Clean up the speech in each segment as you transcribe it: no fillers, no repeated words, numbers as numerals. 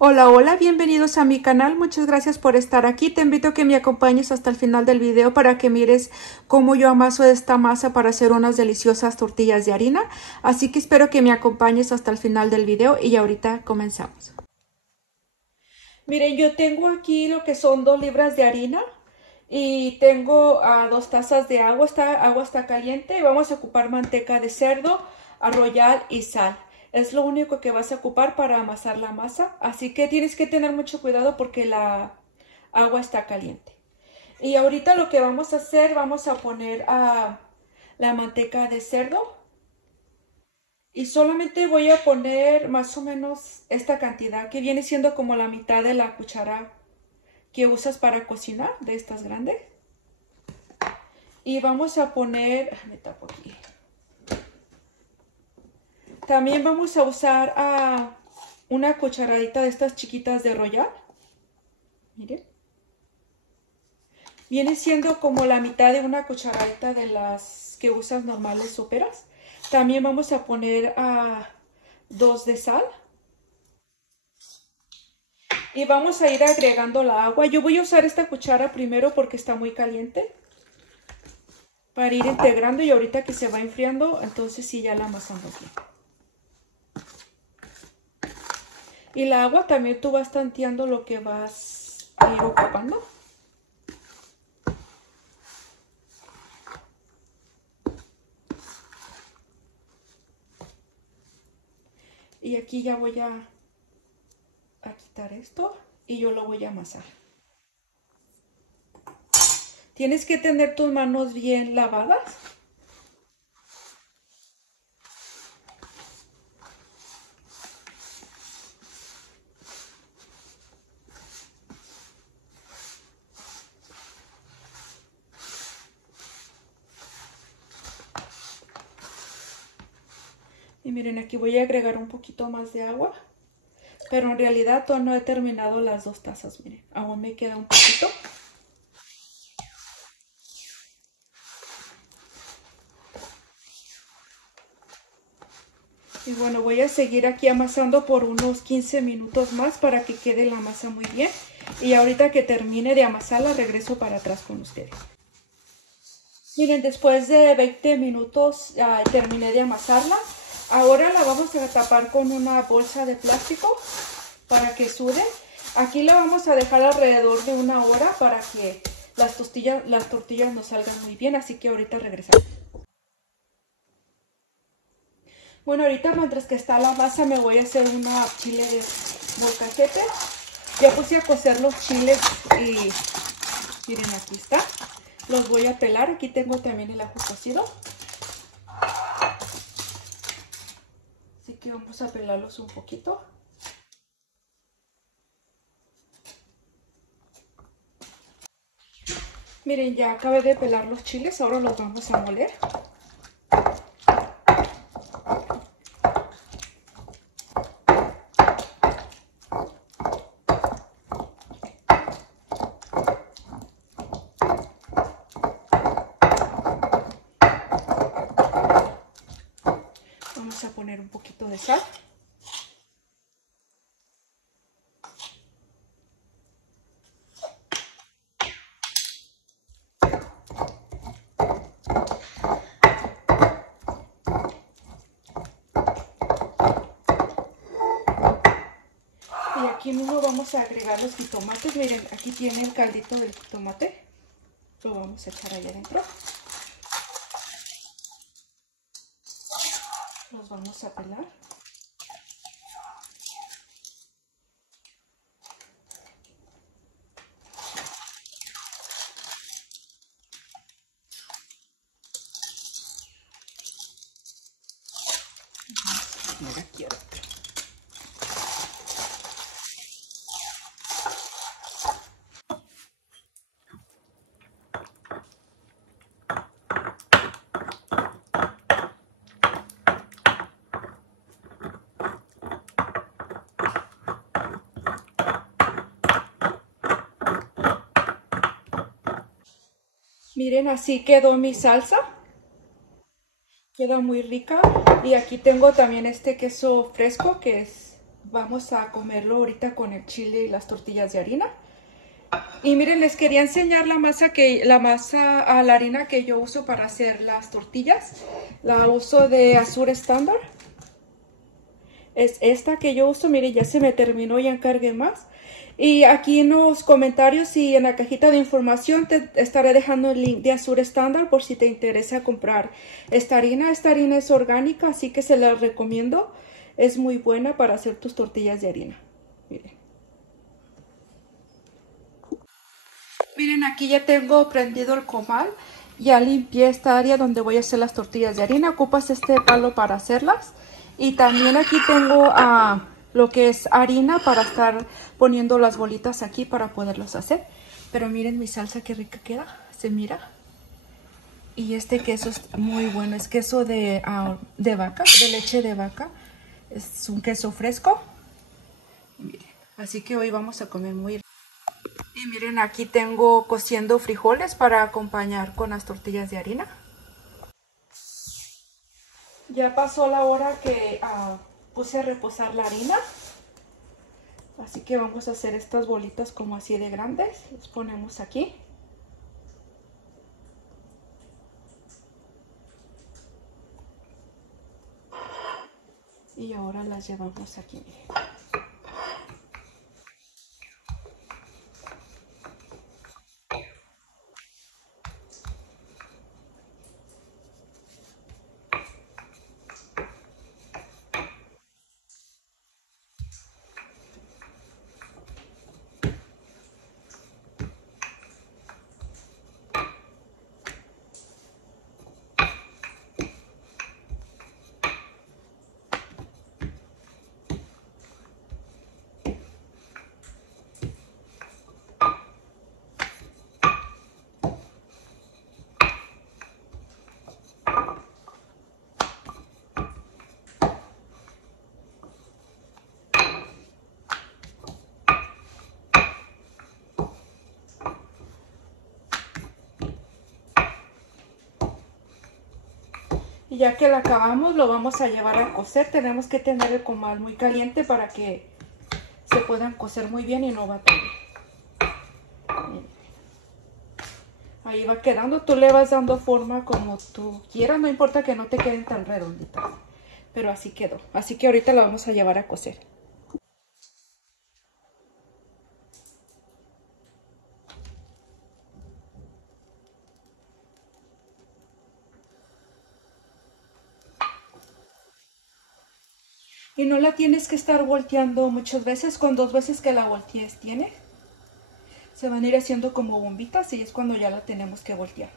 Hola, hola, bienvenidos a mi canal. Muchas gracias por estar aquí. Te invito a que me acompañes hasta el final del video para que mires cómo yo amaso esta masa para hacer unas deliciosas tortillas de harina. Así que espero que me acompañes hasta el final del video y ahorita comenzamos. Miren, yo tengo aquí lo que son 2 libras de harina y tengo 2 tazas de agua. Esta agua está caliente y vamos a ocupar manteca de cerdo, royal y sal. Es lo único que vas a ocupar para amasar la masa, así que tienes que tener mucho cuidado porque la agua está caliente. Y ahorita lo que vamos a hacer, vamos a poner la manteca de cerdo y solamente voy a poner más o menos esta cantidad que viene siendo como la mitad de la cuchara que usas para cocinar, de estas grandes. Y vamos a poner, me tapo aquí. También vamos a usar una cucharadita de estas chiquitas de Royal. Miren. Viene siendo como la mitad de una cucharadita de las que usas normales soperas. También vamos a poner 2 de sal. Y vamos a ir agregando la agua. Yo voy a usar esta cuchara primero porque está muy caliente. Para ir integrando y ahorita que se va enfriando, entonces sí ya la amasamos bien. Y la agua también tú vas tanteando lo que vas a ir ocupando. Y aquí ya voy a quitar esto y yo lo voy a amasar. Tienes que tener tus manos bien lavadas. Y miren, aquí voy a agregar un poquito más de agua. Pero en realidad todavía no he terminado las 2 tazas, miren. Aún me queda un poquito. Y bueno, voy a seguir aquí amasando por unos 15 minutos más para que quede la masa muy bien. Y ahorita que termine de amasarla, regreso para atrás con ustedes. Miren, después de 20 minutos terminé de amasarla. Ahora la vamos a tapar con una bolsa de plástico para que sude. Aquí la vamos a dejar alrededor de 1 hora para que las tortillas nos salgan muy bien. Así que ahorita regresamos. Bueno, ahorita mientras que está la masa me voy a hacer una chile de molcajete. Ya puse a cocer los chiles y miren, aquí está. Los voy a pelar. Aquí tengo también el ajo cocido. Así que vamos a pelarlos un poquito. Miren, ya acabé de pelar los chiles. Ahora los vamos a moler. Vamos a poner un poquito de sal. Y aquí mismo vamos a agregar los jitomates. Miren, aquí tiene el caldito del jitomate. Lo vamos a echar ahí adentro. Los vamos a pelar. Mira aquí adentro. Miren, así quedó mi salsa. Queda muy rica. Y aquí tengo también este queso fresco que es vamos a comerlo ahorita con el chile y las tortillas de harina. Y miren, les quería enseñar la harina que yo uso para hacer las tortillas. La uso de Azur Standard. Es esta que yo uso. Miren, ya se me terminó, ya encargué más. Y aquí en los comentarios y en la cajita de información te estaré dejando el link de Azur Standard por si te interesa comprar esta harina. Esta harina es orgánica, así que se la recomiendo. Es muy buena para hacer tus tortillas de harina. Miren. Miren, aquí ya tengo prendido el comal. Ya limpié esta área donde voy a hacer las tortillas de harina. Ocupas este palo para hacerlas. Y también aquí tengo lo que es harina para estar poniendo las bolitas aquí para poderlos hacer. Pero miren mi salsa, qué rica queda. Se mira. Y este queso es muy bueno. Es queso de vaca, de leche de vaca. Es un queso fresco. Miren, así que hoy vamos a comer muy rico. Y miren, aquí tengo cociendo frijoles para acompañar con las tortillas de harina. Ya pasó la hora que puse a reposar la harina. Así que vamos a hacer estas bolitas como así de grandes. Las ponemos aquí. Y ahora las llevamos aquí, miren. Y ya que la acabamos, lo vamos a llevar a cocer. Tenemos que tener el comal muy caliente para que se puedan cocer muy bien y no batallen. Ahí va quedando. Tú le vas dando forma como tú quieras. No importa que no te queden tan redonditas. Pero así quedó. Así que ahorita la vamos a llevar a cocer. Y no la tienes que estar volteando muchas veces. Con 2 veces que la voltees tiene. Se van a ir haciendo como bombitas y es cuando ya la tenemos que voltear.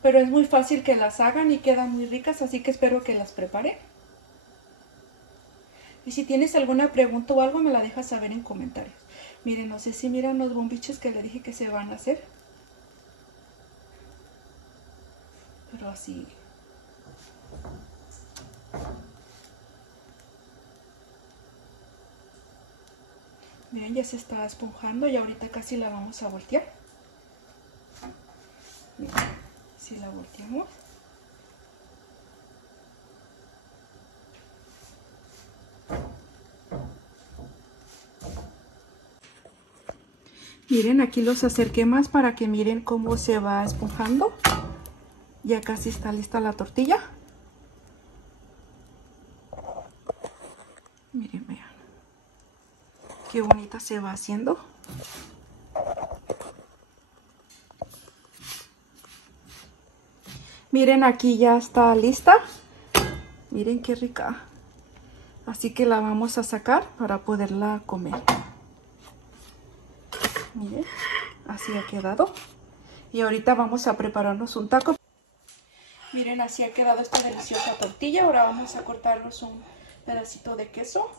Pero es muy fácil que las hagan y quedan muy ricas, así que espero que las preparen. Y si tienes alguna pregunta o algo, me la dejas saber en comentarios. Miren, no sé si miran los bombiches que le dije que se van a hacer. Pero así. Miren, ya se está esponjando y ahorita casi la vamos a voltear. Miren, si la volteamos. Miren, aquí los acerqué más para que miren cómo se va esponjando. Ya casi está lista la tortilla. Miren, vean. Qué bonita se va haciendo. Miren, aquí ya está lista. Miren qué rica. Así que la vamos a sacar para poderla comer. Miren, así ha quedado. Y ahorita vamos a prepararnos un taco. Miren, así ha quedado esta deliciosa tortilla. Ahora vamos a cortarnos un pedacito de queso.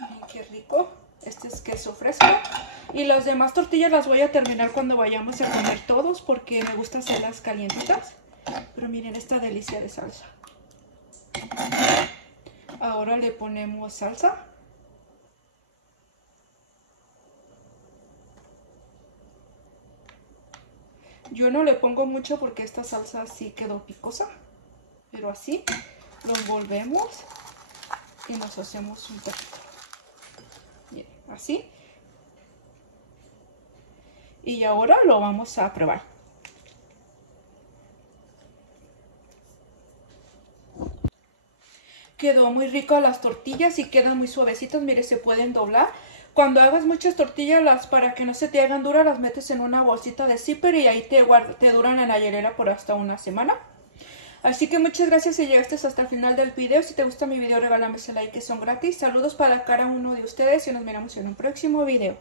Miren qué rico. Este es queso fresco. Y las demás tortillas las voy a terminar cuando vayamos a comer todos porque me gusta hacerlas calientitas. Pero miren esta delicia de salsa. Ahora le ponemos salsa. Yo no le pongo mucho porque esta salsa sí quedó picosa. Pero así lo envolvemos y nos hacemos un poquito. Bien, así. Y ahora lo vamos a probar. Quedó muy rico las tortillas y quedan muy suavecitas. Mire, se pueden doblar. Cuando hagas muchas tortillas, para que no se te hagan duras, las metes en una bolsita de zipper y ahí te duran en la hielera por hasta una semana. Así que muchas gracias si llegaste hasta el final del video. Si te gusta mi video, regálame ese like, que son gratis. Saludos para cada uno de ustedes y nos miramos en un próximo video.